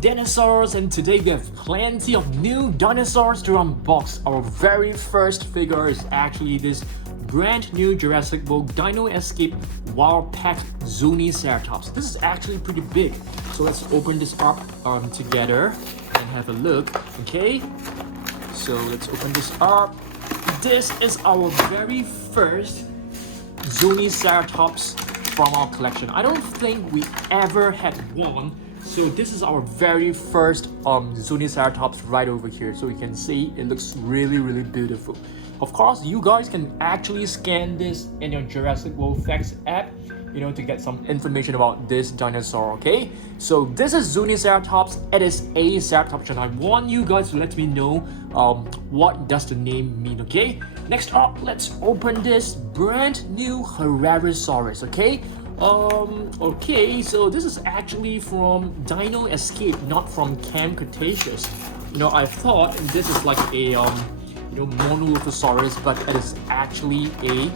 Dinosaurs, and today we have plenty of new dinosaurs to unbox. Our very first figure is actually this brand new Jurassic World Dino Escape Wild Pack Ceratops. This is actually pretty big, so let's open this up together and have a look. Okay, so let's open this up. This is our very first Ceratops from our collection. I don't think we ever had one. So this is our very first Ceratops right over here. So you can see it looks really beautiful. Of course, you guys can actually scan this in your Jurassic World Facts app, to get some information about this dinosaur, okay? So this is Ceratops. It is a Ceratops, and I want you guys to let me know what does the name mean, okay? Next up, let's open this brand new Carcharodontosaurus, okay? Okay, so this is actually from Dino Escape, not from Camp Cretaceous. I thought this is like a Monolosaurus, but it is actually a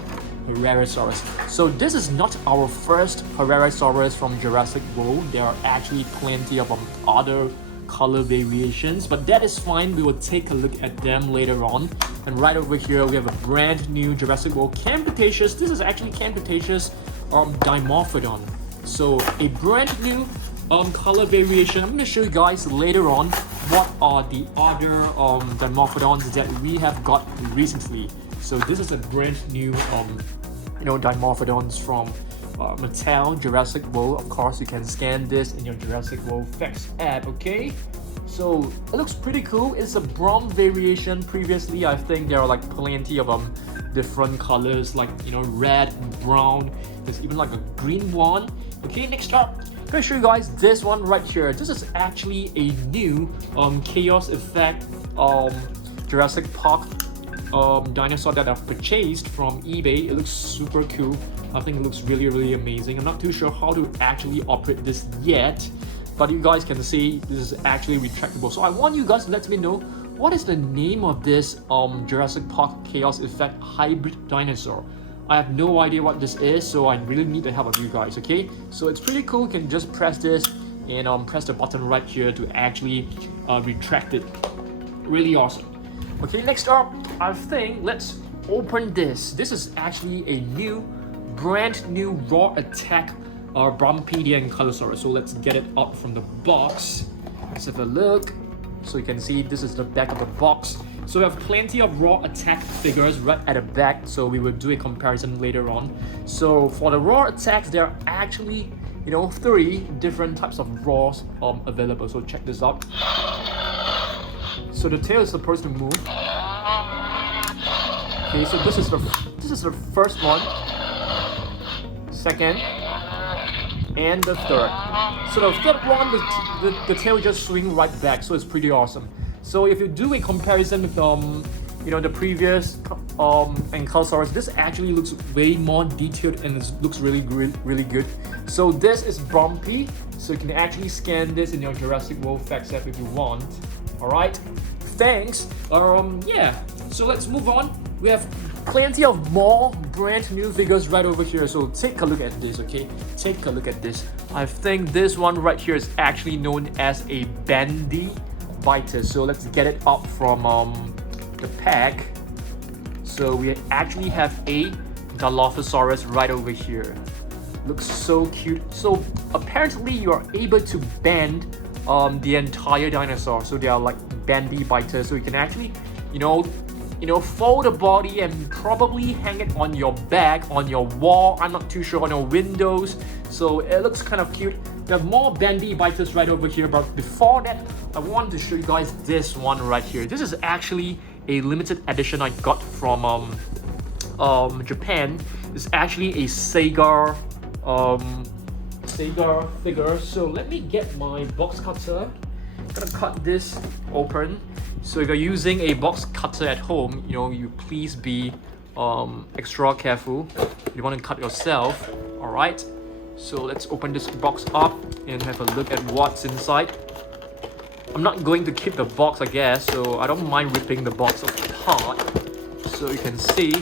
Carcharodontosaurus. So this is not our first Carcharodontosaurus from Jurassic World. There are actually plenty of other color variations, but that is fine. We will take a look at them later on. And right over here, we have a brand new Jurassic World Camp Cretaceous. This is actually Camp Cretaceous Dimorphodon. So a brand new color variation. I'm going to show you guys later on what are the other Dimorphodons that we have got recently. So this is a brand new Dimorphodons from Mattel Jurassic World. Of course, you can scan this in your Jurassic World Facts app, okay? So it looks pretty cool. It's a bronze variation. Previously, I think there are like plenty of different colors, like red and brown. There's even like a green one. Okay, next up, I'm gonna show you guys this one right here. This is actually a new Chaos Effect Jurassic Park dinosaur that I've purchased from eBay. It looks super cool. I think it looks really amazing. I'm not too sure how to actually operate this yet, but you guys can see this is actually retractable. So I want you guys to let me know what is the name of this Jurassic Park Chaos Effect hybrid dinosaur. I have no idea what this is, so I really need the help of you guys, okay? So it's pretty cool. You can just press this and press the button right here to actually retract it. Really awesome. Okay, next up, I think let's open this. This is actually a brand new raw attack Brachiosaurus and Colossal. So let's get it out from the box. Let's have a look. So you can see this is the back of the box. So we have plenty of raw attack figures right at the back. So we will do a comparison later on. So for the raw attacks, there are actually 3 different types of raws available. So check this out. So the tail is supposed to move. Okay, so this is the first one, second, and the third. So the third one, the tail just swing right back, so it's pretty awesome. So if you do a comparison with the previous Ankylosaurus, this actually looks way more detailed and it looks really good. So this is bumpy, so you can actually scan this in your Jurassic World Facts app if you want. All right, thanks. Yeah. So let's move on. We have plenty of more brand new figures right over here. So take a look at this, okay? Take a look at this. I think this one right here is actually known as a bandy biter. So let's get it up from the pack. So we actually have a Dilophosaurus right over here. Looks so cute. So apparently you are able to bend the entire dinosaur. So they are like bandy biters. So you can actually, fold the body and probably hang it on your back, on your wall. I'm not too sure, on your windows. So it looks kind of cute. There are more bandy biters right over here, but before that, I want to show you guys this one right here. This is actually a limited edition I got from Japan. It's actually a Sega figure. So let me get my box cutter. I'm gonna cut this open. So if you're using a box cutter at home, you please be extra careful. You want to cut yourself. All right. So let's open this box up and have a look at what's inside. I'm not going to keep the box, I guess, so I don't mind ripping the box apart. So you can see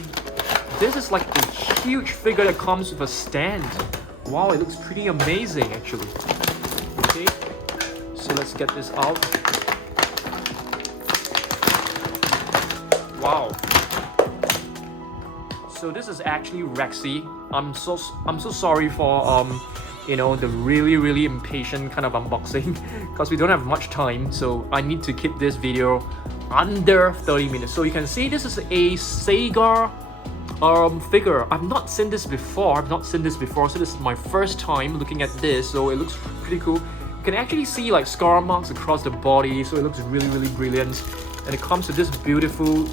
this is like a huge figure that comes with a stand. Wow, it looks pretty amazing actually. Okay, so let's get this out. Wow. So this is actually Rexy. I'm so sorry for you know, the really impatient kind of unboxing because we don't have much time, so I need to keep this video under 30 minutes. So you can see this is a Sega figure. I've not seen this before. So this is my first time looking at this, so it looks pretty cool. You can actually see like scar marks across the body, so it looks really brilliant. And it comes with this beautiful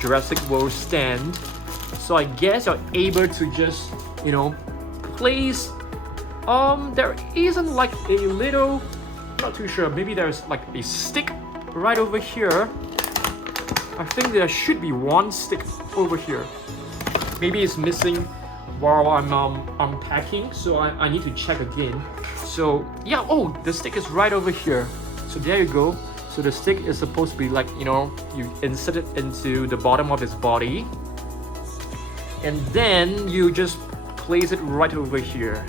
Jurassic World stand. So I guess you're able to just, you know, place there isn't like a little, not too sure, maybe there's like a stick right over here. I think there should be one stick over here. Maybe it's missing while I'm unpacking, so I need to check again. So yeah, oh, the stick is right over here. So there you go. So the stick is supposed to be like, you know, you insert it into the bottom of his body, and then you just place it right over here.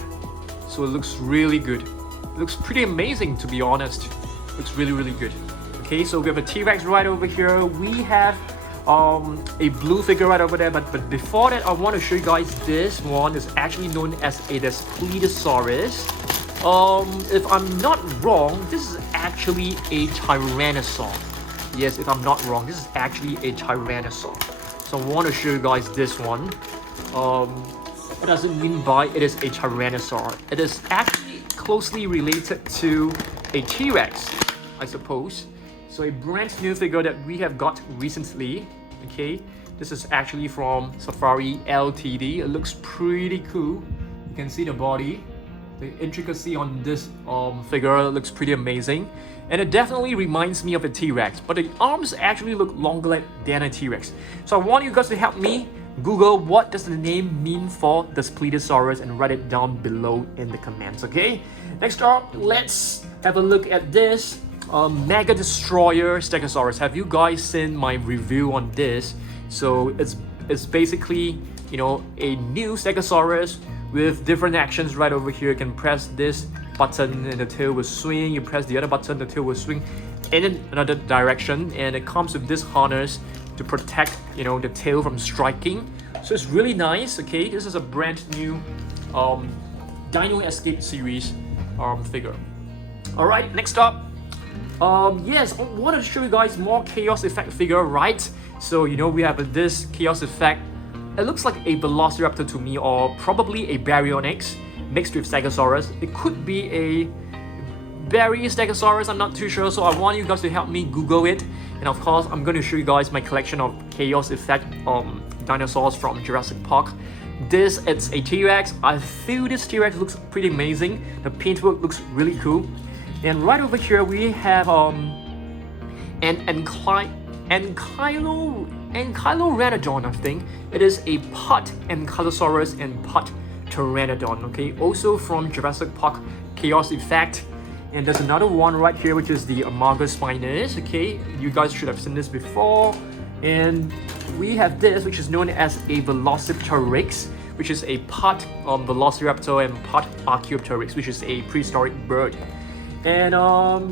So it looks really good. It looks pretty amazing, to be honest. It looks really good. Okay, so we have a T-Rex right over here. We have a blue figure right over there, but before that, I want to show you guys this one is actually known as a Platyosaurus. If I'm not wrong, this is actually a Tyrannosaur. Yes, if I'm not wrong, this is actually a Tyrannosaur. So I want to show you guys this one. What does it mean by it is a Tyrannosaur? It is actually closely related to a T-Rex, I suppose. So a brand new figure that we have got recently. Okay, this is actually from Safari Ltd. It looks pretty cool. You can see the body. The intricacy on this figure looks pretty amazing. And it definitely reminds me of a T-Rex, but the arms actually look longer than a T-Rex. So I want you guys to help me Google what does the name mean for the Platyosaurus and write it down below in the comments, okay? Next up, let's have a look at this Mega Destroyer Stegosaurus. Have you guys seen my review on this? So it's basically, you know, a new Stegosaurus with different actions right over here. You can press this button and the tail will swing. You press the other button, the tail will swing in another direction, and it comes with this harness to protect, you know, the tail from striking. So it's really nice. Okay, this is a brand new Dino Escape series figure. All right, next up, yes, I want to show you guys more Chaos Effect figure, right? So you know, we have this Chaos Effect. It looks like a Velociraptor to me, or probably a Baryonyx mixed with Stegosaurus. It could be a Barry Stegosaurus, I'm not too sure, so I want you guys to help me Google it. And of course, I'm going to show you guys my collection of Chaos Effect dinosaurs from Jurassic Park. This, it's a T-Rex. I feel this T-Rex looks pretty amazing. The paintwork looks really cool. And right over here, we have Ankyloranodon, I think. It is a Ankylosaurus and Pteranodon, okay? Also from Jurassic Park Chaos Effect. And there's another one right here, which is the Amargaspinus, okay? You guys should have seen this before. And we have this, which is known as a Velociraptor Rex, which is a part Velociraptor and part Archaeopteryx, which is a prehistoric bird. And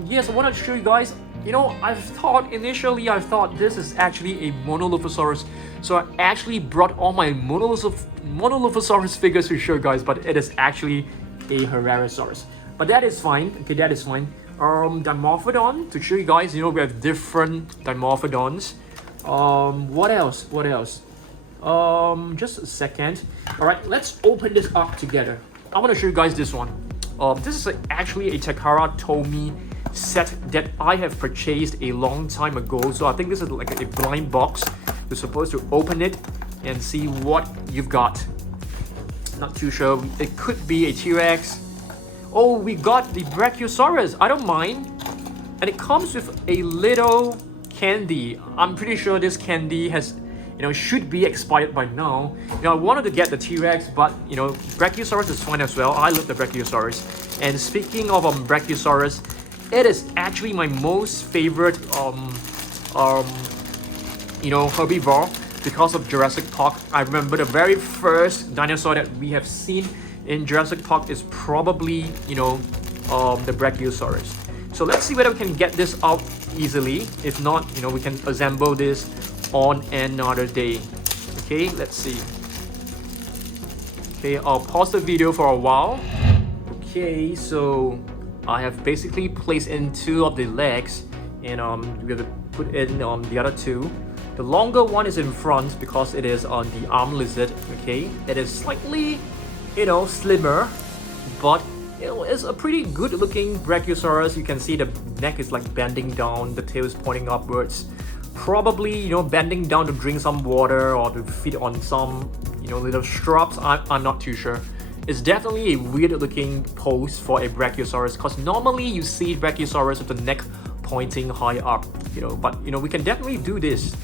yes, I want to show you guys, you know, initially I thought this is actually a Monolosaurus. So I actually brought all my Monolosaurus figures to show you guys, but it is actually a Herrerasaurus. But that is fine, okay, that is fine. Dimorphodon, to show you guys, you know, we have different Dimorphodons. What else? Just a second. All right, let's open this up together. I want to show you guys this one. This is actually a Takara Tomy set that I have purchased a long time ago. So I think this is like a blind box. You're supposed to open it and see what you've got. Not too sure. It could be a T-Rex. Oh, we got the Brachiosaurus. I don't mind. And it comes with a little candy. I'm pretty sure this candy has, you know, should be expired by now. You know, I wanted to get the T-Rex, but you know, Brachiosaurus is fine as well. I love the Brachiosaurus. And speaking of Brachiosaurus, it is actually my most favorite you know, herbivore because of Jurassic Park. I remember the very first dinosaur that we have seen in Jurassic Park is probably, you know, the Brachiosaurus. So let's see whether we can get this out easily. If not, you know, we can assemble this on another day. Okay, let's see. Okay, I'll pause the video for a while. Okay, so I have basically placed in 2 of the legs, and we have to put in the other 2. The longer one is in front because it is on the arm lizard. Okay, it is slightly, you know, slimmer, but it's a pretty good looking Brachiosaurus. You can see the neck is like bending down, the tail is pointing upwards. Probably, you know, bending down to drink some water or to feed on some, you know, little shrubs. I'm not too sure. It's definitely a weird looking pose for a Brachiosaurus, because normally you see Brachiosaurus with the neck pointing high up, you know, but you know, we can definitely do this.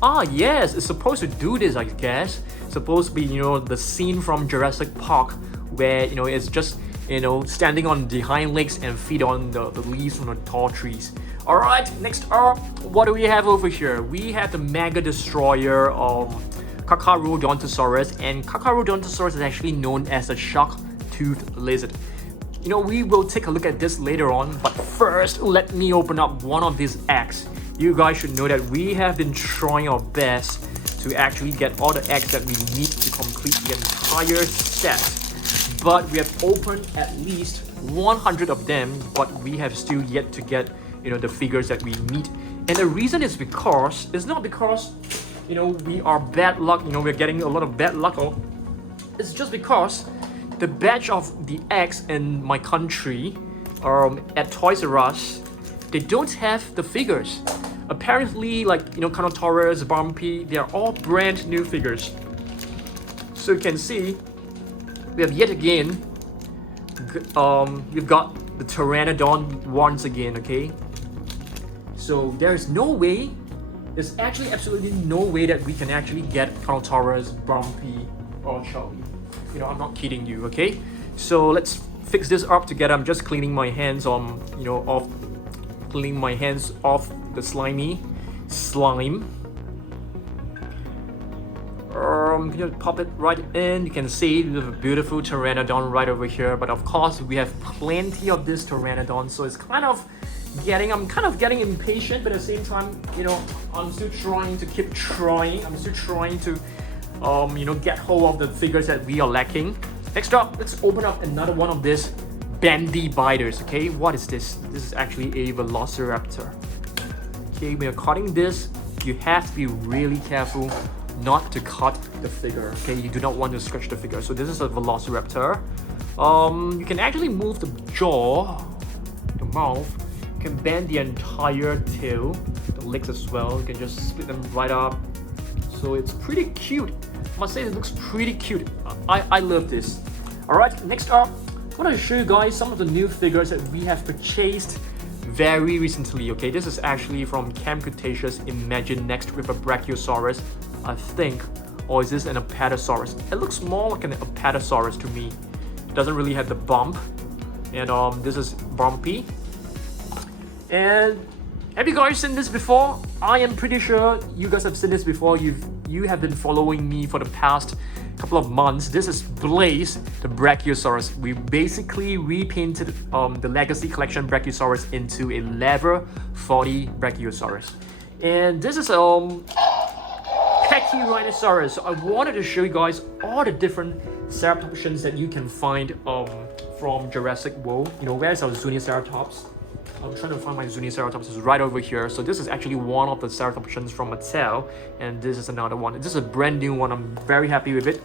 Ah, yes, it's supposed to do this, I guess. Supposed to be, you know, the scene from Jurassic Park where, you know, it's just, you know, standing on the hind legs and feed on the leaves from the tall trees. Alright, next up, what do we have over here? We have the Mega Destroyer Carcharodontosaurus, and Carcharodontosaurus is actually known as a shark-toothed lizard. You know, we will take a look at this later on, but first, let me open up one of these eggs. You guys should know that we have been trying our best to actually get all the eggs that we need to complete the entire set. But we have opened at least 100 of them, but we have still yet to get, you know, the figures that we need. And the reason is because, it's not because, you know, we are bad luck, you know, we're getting a lot of bad luck. It's just because the batch of the eggs in my country, at Toys R Us, they don't have the figures. Apparently, like, you know, Carnotaurus, Bumpy, they are all brand new figures. So you can see, we have yet again, we've got the Pteranodon once again, okay? So there's no way, there's actually absolutely no way that we can actually get Carnotaurus, Bumpy, or Charlie. You know, I'm not kidding you, okay? So let's fix this up together. I'm just cleaning my hands cleaning my hands off the slime. I'm gonna pop it right in. You can see we have a beautiful Pteranodon right over here, but of course we have plenty of this Pteranodon, so it's kind of I'm kind of getting impatient, but at the same time, you know, I'm still trying to keep trying. I'm still trying to you know, get hold of the figures that we are lacking. Next up, let's open up another one of this bendy biters. Okay, what is this? This is actually a Velociraptor. Okay, when you're cutting this, you have to be really careful not to cut the figure. Okay, you do not want to scratch the figure. So this is a Velociraptor. You can actually move the jaw, the mouth. You can bend the entire tail, the legs as well. You can just split them right up. So it's pretty cute. I must say it looks pretty cute. I love this. Alright, next up, I want to show you guys some of the new figures that we have purchased very recently. Okay, this is actually from Camp Cretaceous. Imagine next with a Brachiosaurus, I think. Or is this an Apatosaurus? It looks more like an Apatosaurus to me. It doesn't really have the bump. And this is Bumpy. And have you guys seen this before? I am pretty sure you guys have seen this before. You have been following me for the past couple of months. This is Blaze, the Brachiosaurus. We basically repainted the Legacy Collection Brachiosaurus into a level 40 Brachiosaurus. And this is Carcharodontosaurus. So I wanted to show you guys all the different Ceratopsians that you can find from Jurassic World. You know, where's our Sinoceratops? I'm trying to find my Ceratosaurus. It's right over here. So this is actually one of the Ceratopsians from Mattel, and this is another one. This is a brand new one. I'm very happy with it.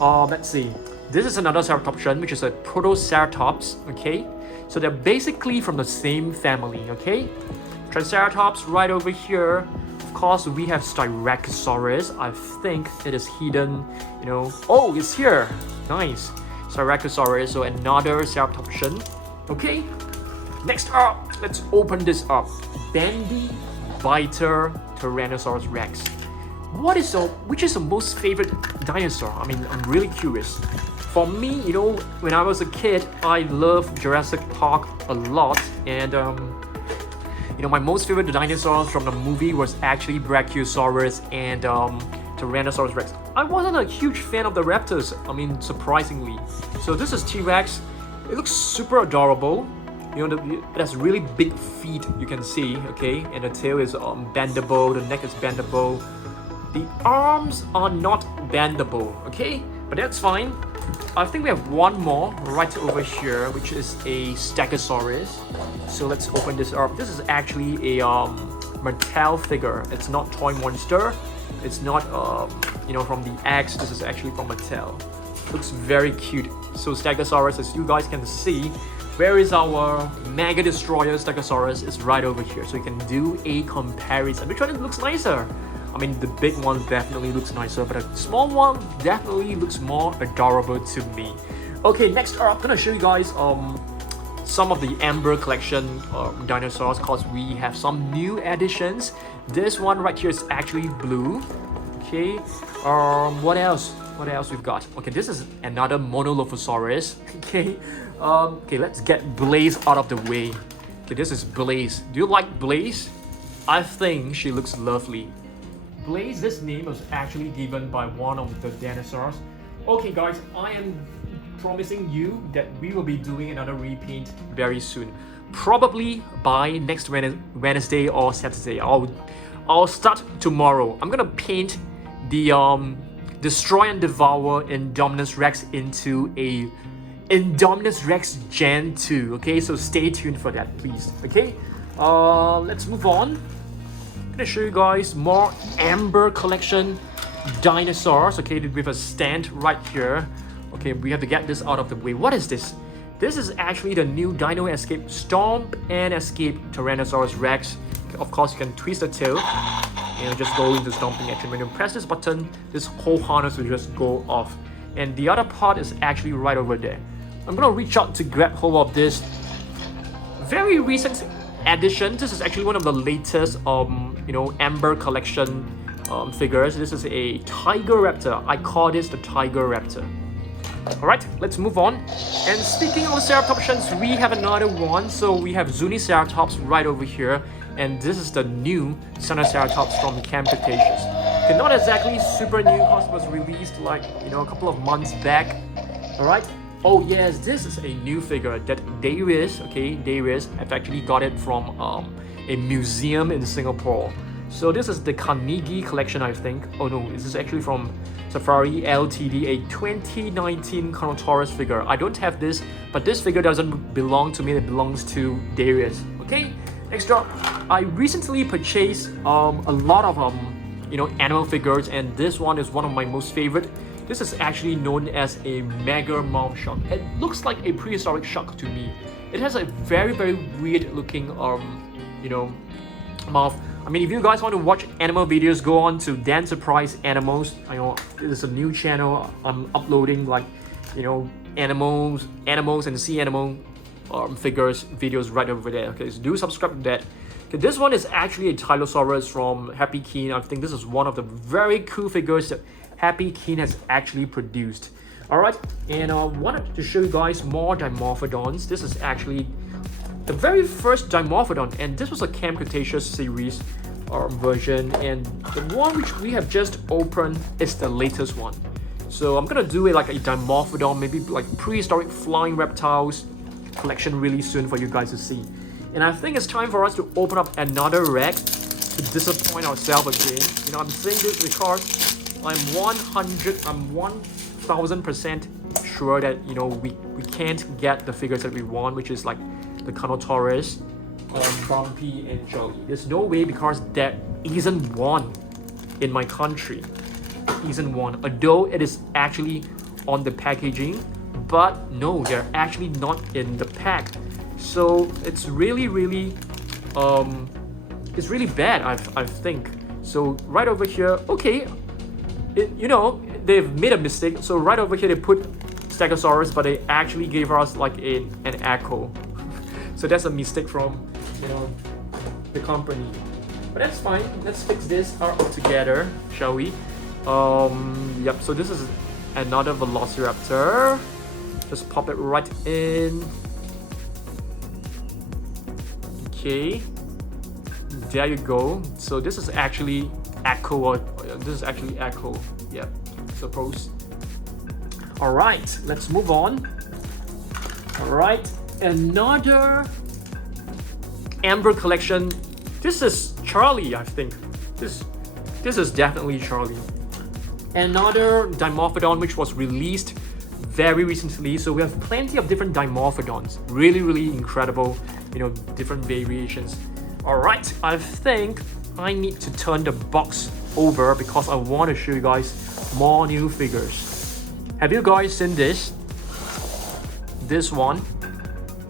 Let's see. This is another Ceratopsian, which is a Protoceratops. Okay, so they're basically from the same family. Okay, Triceratops right over here. Of course, we have Styracosaurus. I think it is hidden. You know. Oh, it's here. Nice. Styracosaurus. So another Ceratopsian. Okay. Next up, let's open this up. Bendy Biter Tyrannosaurus Rex. Which is the most favorite dinosaur? I mean, I'm really curious. For me, you know, when I was a kid, I loved Jurassic Park a lot, and you know, my most favorite dinosaurs from the movie was actually Brachiosaurus and Tyrannosaurus Rex. I wasn't a huge fan of the Raptors. I mean, surprisingly. So this is T-Rex. It looks super adorable. You know, it has really big feet, you can see, okay? And the tail is bendable, the neck is bendable. The arms are not bendable, okay? But that's fine. I think we have one more right over here, which is a Stegosaurus. So let's open this up. This is actually a Mattel figure. It's not Toy Monster. It's not you know, from the Eggs. This is actually from Mattel. Looks very cute. So Stegosaurus, as you guys can see, where is our Mega Destroyer Stegosaurus? Is right over here. So you can do a comparison. Which one looks nicer? I mean, the big one definitely looks nicer, but a small one definitely looks more adorable to me. Okay, next up, I'm gonna show you guys some of the Amber collection dinosaurs, because we have some new additions. This one right here is actually blue. Okay, what else? What else we've got? Okay, this is another Monolosaurus. Okay, okay, let's get Blaze out of the way. Okay, this is Blaze. Do you like Blaze? I think she looks lovely. Blaze, this name was actually given by one of the dinosaurs. Okay guys, I am promising you that we will be doing another repaint very soon. Probably by next Wednesday or Saturday. I'll start tomorrow. I'm gonna paint the Destroy and Devour Indominus Rex into a Indominus Rex Gen 2. Okay, so stay tuned for that, please. Okay, let's move on. I'm gonna show you guys more Amber collection dinosaurs. Okay, with a stand right here. Okay, we have to get this out of the way. What is this? This is actually the new Dino Escape Stomp and Escape Tyrannosaurus Rex. Of course, you can twist the tail and just go into stomping action. When you press this button, this whole harness will just go off. And the other part is actually right over there. I'm gonna reach out to grab hold of this very recent addition. This is actually one of the latest you know, Amber collection figures. This is a Tigeraptor. I call this the Tigeraptor. Alright, let's move on. And speaking of Ceratopsians, we have another one. So we have Sinoceratops right over here. And this is the new Sinoceratops from Camp Cretaceous. Okay, not exactly super new because it was released like, you know, a couple of months back. Alright. Oh yes, this is a new figure that Darius, okay, Darius, I've actually got it from a museum in Singapore. So this is the Carnegie collection, I think. Oh no, this is actually from Safari Ltd, a 2019 Carnotaurus figure. I don't have this, but this figure doesn't belong to me, it belongs to Darius. Okay, next up, I recently purchased a lot of you know, animal figures, and this one is one of my most favorite. This is actually known as a mega mouth shark. It looks like a prehistoric shark to me. It has a very weird looking you know, mouth. I mean, if you guys want to watch animal videos, go on to Dan Surprise Animals. I know this is a new channel. I'm uploading like, you know, animals and sea animal figures videos right over there. Okay, so do subscribe to that. Okay, this one is actually a Tyrannosaurus from Happy Keen. I think this is one of the very cool figures that Happy Keen has actually produced. Alright, and I wanted to show you guys more Dimorphodons. This is actually the very first Dimorphodon, and this was a Camp Cretaceous series version, and the one which we have just opened is the latest one. So I'm gonna do it like a Dimorphodon, maybe like prehistoric flying reptiles collection really soon for you guys to see. And I think it's time for us to open up another Rex to disappoint ourselves again. You know, I'm saying this because I'm 1000% sure that, you know, we can't get the figures that we want, which is like the Carnotaurus, Bumpy, and Jolly. There's no way, because there isn't one in my country. There isn't one, although it is actually on the packaging, but no, they're actually not in the pack. So it's really it's really bad, I think. So right over here, okay, you know, they've made a mistake. So right over here they put Stegosaurus, but they actually gave us like an echo. So that's a mistake from, you know, the company. But that's fine. Let's fix this out together, shall we? Yep. So this is another Velociraptor. Just pop it right in. Okay. There you go. So this is actually Echo, or this is actually Echo. Yeah, suppose. All right, let's move on. All right, another Amber collection. This is Charlie, I think. This is definitely Charlie. Another Dimorphodon which was released very recently. So we have plenty of different Dimorphodons. Really incredible, you know, different variations. Alright, I think I need to turn the box over because I want to show you guys more new figures. Have you guys seen this? This one,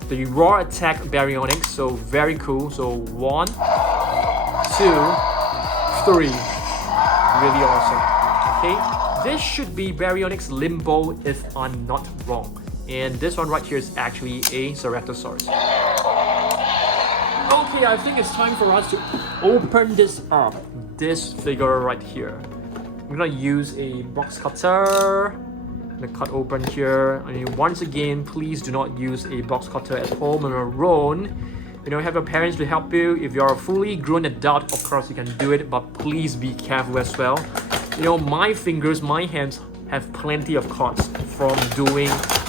the Raw Attack Baryonyx, so very cool. So 1, 2, 3, really awesome. Okay, this should be Baryonyx Limbo if I'm not wrong. And this one right here is actually a Ceratosaurus. Okay, I think it's time for us to open this up. This figure right here. I'm gonna use a box cutter. I'm gonna cut open here. I mean, once again, please do not use a box cutter at home on your own. You know, have your parents to help you. If you're a fully grown adult, of course you can do it, but please be careful as well. You know, my fingers, my hands have plenty of cuts from doing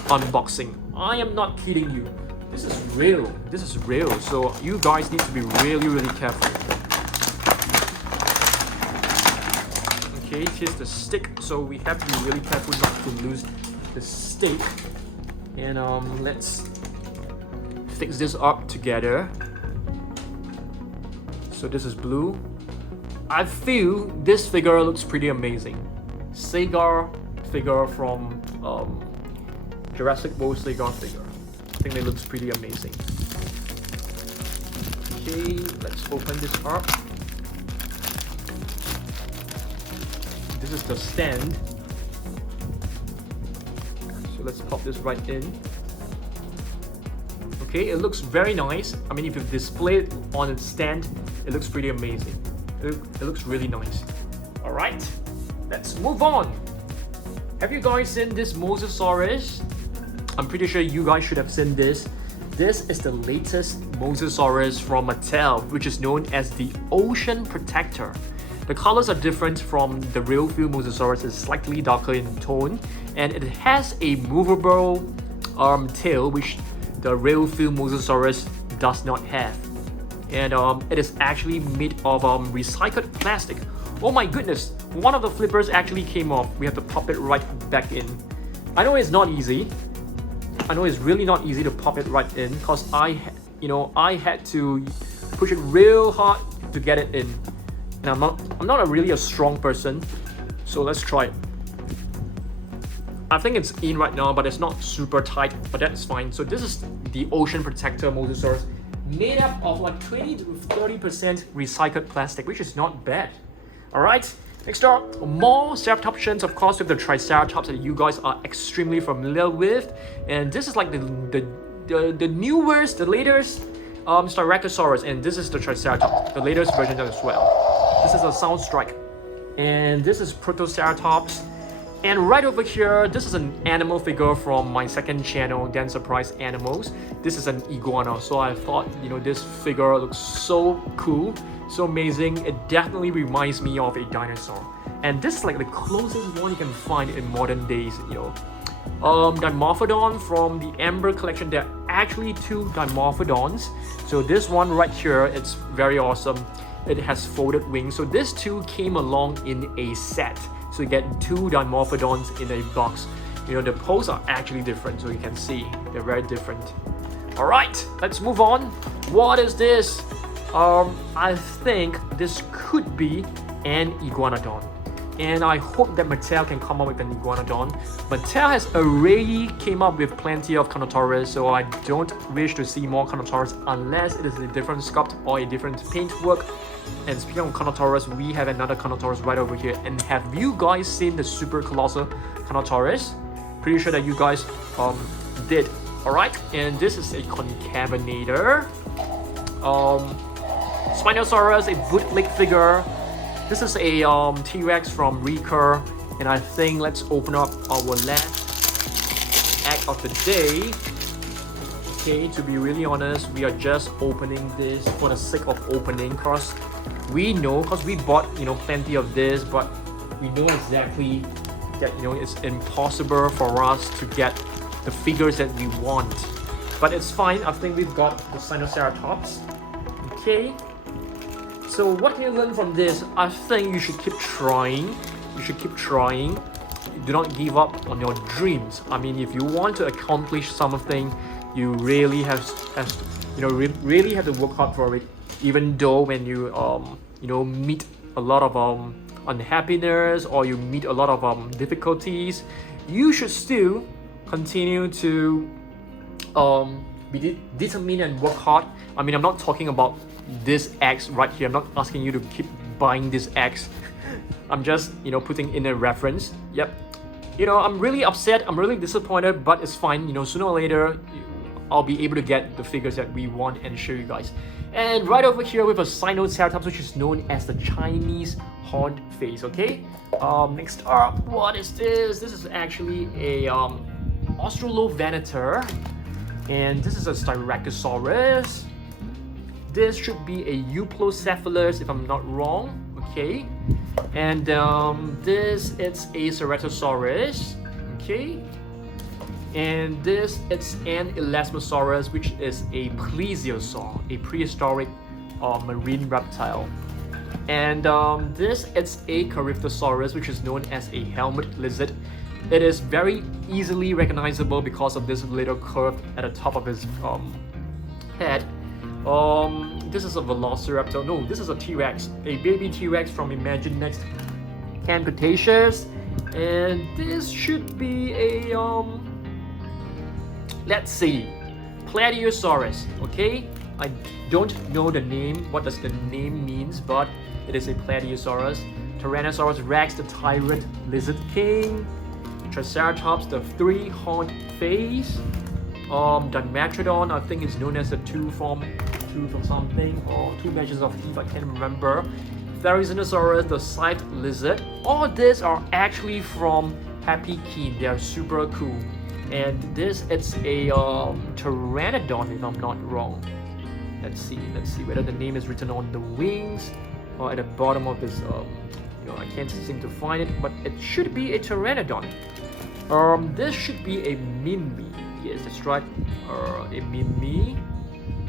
unboxing. I am not kidding you. This is real. This is real. So you guys need to be really careful. Okay, here's the stick. So we have to be really careful not to lose the stick. And let's fix this up together. So this is blue. I feel this figure looks pretty amazing. Sega figure from Jurassic World Sega figure. I think it looks pretty amazing. Okay, let's open this up. This is the stand. So let's pop this right in. Okay, it looks very nice. I mean, if you display it on its stand, it looks pretty amazing. It looks really nice. Alright, let's move on. Have you guys seen this Mosasaurus? I'm pretty sure you guys should have seen this. This is the latest Mosasaurus from Mattel, which is known as the Ocean Protector. The colors are different from the real feel Mosasaurus. It's slightly darker in tone, and it has a movable tail, which the real feel Mosasaurus does not have. And it is actually made of recycled plastic. Oh my goodness, one of the flippers actually came off. We have to pop it right back in. I know it's not easy. I know it's really not easy to pop it right in because I had to push it real hard to get it in. And I'm not really a strong person, so let's try it. I think it's in right now, but it's not super tight, but that's fine. So this is the Ocean Protector Mosasaurus, made up of like 20 to 30% recycled plastic, which is not bad. All right, next up, more ceratopsians, of course, with the Triceratops that you guys are extremely familiar with. And this is like the newest, the latest Styracosaurus, and this is the Triceratops, the latest version as well. This is a Sound Strike, and this is Protoceratops. And right over here, this is an animal figure from my second channel, Dan Surprise Animals. This is an iguana, so I thought, you know, this figure looks so cool, so amazing. It definitely reminds me of a dinosaur. And this is like the closest one you can find in modern days, you know. Dimorphodon from the Amber collection. There are actually 2 Dimorphodons. So this one right here, it's very awesome. It has folded wings. So this 2 came along in a set. So you get 2 Dimorphodons in a box. You know, the pose are actually different, so you can see they're very different. Alright, let's move on. What is this? I think this could be an Iguanodon. And I hope that Mattel can come up with an Iguanodon. Mattel has already came up with plenty of Carnotaurus, so I don't wish to see more Carnotaurus unless it is a different sculpt or a different paintwork. And speaking of Carnotaurus, we have another Carnotaurus right over here. And have you guys seen the super colossal Carnotaurus? Pretty sure that you guys did. Alright, and this is a Concavenator. Spinosaurus, a bootleg figure. This is a TRex from Recur, and I think let's open up our last act of the day. Okay, to be really honest, we are just opening this for the sake of opening, because we know, because we bought, you know, plenty of this, but we know exactly that, you know, it's impossible for us to get the figures that we want. But it's fine. I think we've got the Sinoceratops. Okay. So what can you learn from this? I think you should keep trying. You should keep trying. Do not give up on your dreams. I mean, if you want to accomplish something, you really really have to work hard for it. Even though when you meet a lot of unhappiness, or you meet a lot of difficulties, you should still continue to be determined and work hard. I mean, I'm not talking about this eggs right here. I'm not asking you to keep buying this eggs. I'm just putting in a reference. Yep. I'm really upset, I'm really disappointed, but it's fine. Sooner or later I'll be able to get the figures that we want and show you guys. And right over here with a Sinoceratops, which is known as the Chinese horned face. Okay. Next up, what is this? This is actually a Australopithecus, and this is a Styracosaurus. This should be a Euplocephalus if I'm not wrong. Okay. And this it's a Ceratosaurus. Okay. And this it's an Elasmosaurus, which is a plesiosaur, a prehistoric marine reptile. And this it's a Caryphthosaurus, which is known as a helmet lizard. It is very easily recognizable because of this little curve at the top of his head. This is a Velociraptor. No, this is a TRex, a baby TRex from Imagine Next Camp Cretaceous. And this should be a let's see, Platyosaurus. Okay, I don't know the name. What does the name means? But it is a Platyosaurus. Tyrannosaurus Rex, the Tyrant Lizard King. Triceratops, the three-horned face. Dimetrodon, I think is known as the two from something, or two measures of teeth, I can't remember. Dinosaurs, the scythe lizard. All these are actually from Happy Keen. They are super cool. And this it's a Pteranodon if I'm not wrong. Let's see whether the name is written on the wings or at the bottom of this. I can't seem to find it, but it should be a Pteranodon. This should be a Mimi. Yes, that's right. A Mimi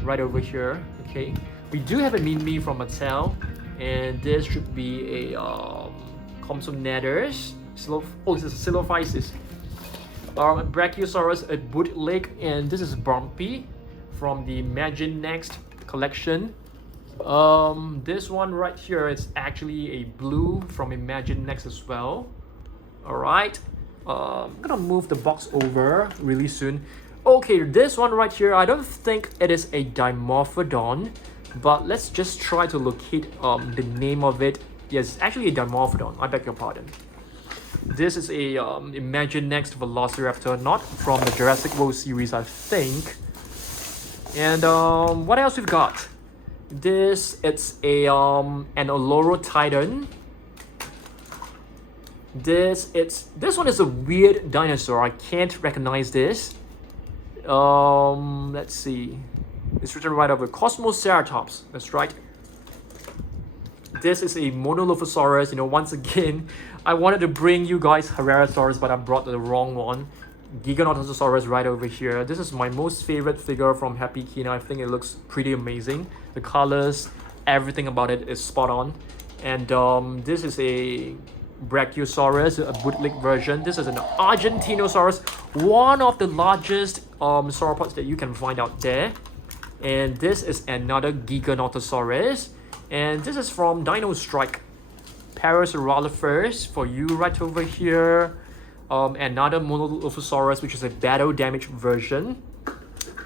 right over here. Okay, we do have a Mimi from Mattel, and this should be a Compsognathus. This is a Silophysis. Brachiosaurus, a bootleg, and this is Bumpy from the Imagine Next collection. This one right here is actually a blue from Imagine Next as well. Alright, I'm gonna move the box over really soon. Okay, this one right here, I don't think it is a Dimorphodon, but let's just try to locate the name of it. Yes, it's actually a Dimorphodon, I beg your pardon. This is a Imagine Next Velociraptor, not from the Jurassic World series, I think. And what else we've got? This it's a an Olorotitan. This one is a weird dinosaur. I can't recognize this. Let's see. It's written right over Cosmoceratops. That's right. This is a Monolosaurus. Once again, I wanted to bring you guys Carcharodontosaurus, but I brought the wrong one. Giganotosaurus right over here. This is my most favorite figure from Happy Kino. I think it looks pretty amazing. The colors, everything about it is spot on. And this is a Brachiosaurus, a bootleg version. This is an Argentinosaurus, one of the largest sauropods that you can find out there. And this is another Giganotosaurus. And this is from Dino Strike. Parasaurolophus for you right over here. Another Monolosaurus, which is a battle damage version.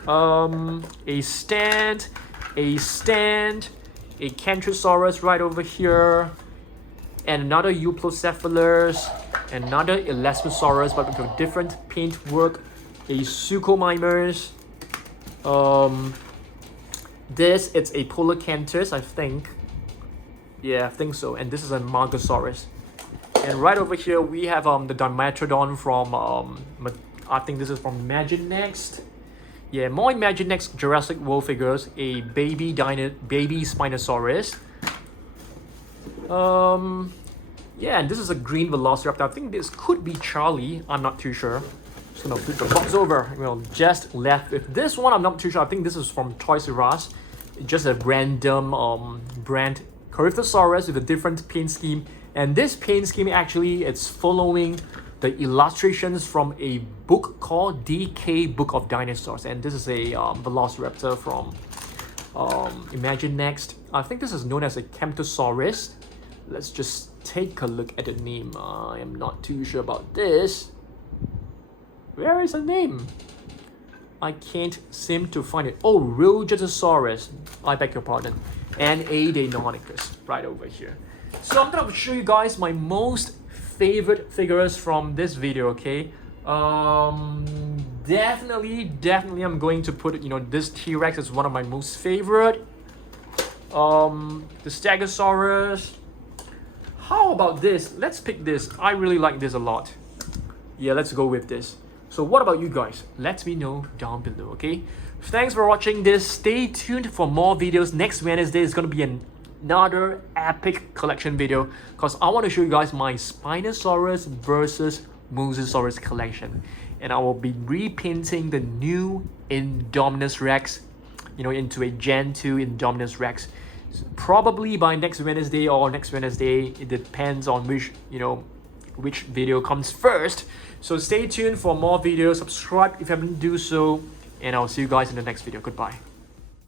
A stand, a Camtosaurus right over here. And another Euplocephalus, another Elasmosaurus, but with a different paintwork. A Suchomimus. This it's a Polacanthus, I think. Yeah, I think so. And this is a Margosaurus. And right over here we have the Dimetrodon from I think this is from Imagine Next. Yeah, more Imagine Next Jurassic World figures. A baby Spinosaurus. Yeah, and this is a green Velociraptor. I think this could be Charlie. I'm not too sure. Just gonna flip the box over. Just left with this one. I'm not too sure. I think this is from Toys R Us. just a random brand Caryphthosaurus with a different paint scheme. And this paint scheme actually it's following the illustrations from a book called DK Book of Dinosaurs. And this is a Velociraptor from Imagine Next. I think this is known as a Camtosaurus. Let's just take a look at the name. I am not too sure about this. Where is the name? I can't seem to find it. Oh, Rugetosaurus. I beg your pardon. And a Deinonychus right over here. So I'm gonna show you guys my most favorite figures from this video, okay? Definitely I'm going to put, you know, this T-Rex is one of my most favorite. The Stegosaurus. How about this? Let's pick this. I really like this a lot. Yeah, let's go with this. So what about you guys? Let me know down below, okay? Thanks for watching this. Stay tuned for more videos. Next Wednesday is going to be another epic collection video because I want to show you guys my Spinosaurus versus Mosasaurus collection. And I will be repainting the new Indominus Rex, you know, into a Gen 2 Indominus Rex. So probably by next Wednesday or next Wednesday. It depends on which, you know, which video comes first. So stay tuned for more videos. Subscribe if you haven't do so. And I'll see you guys in the next video. Goodbye.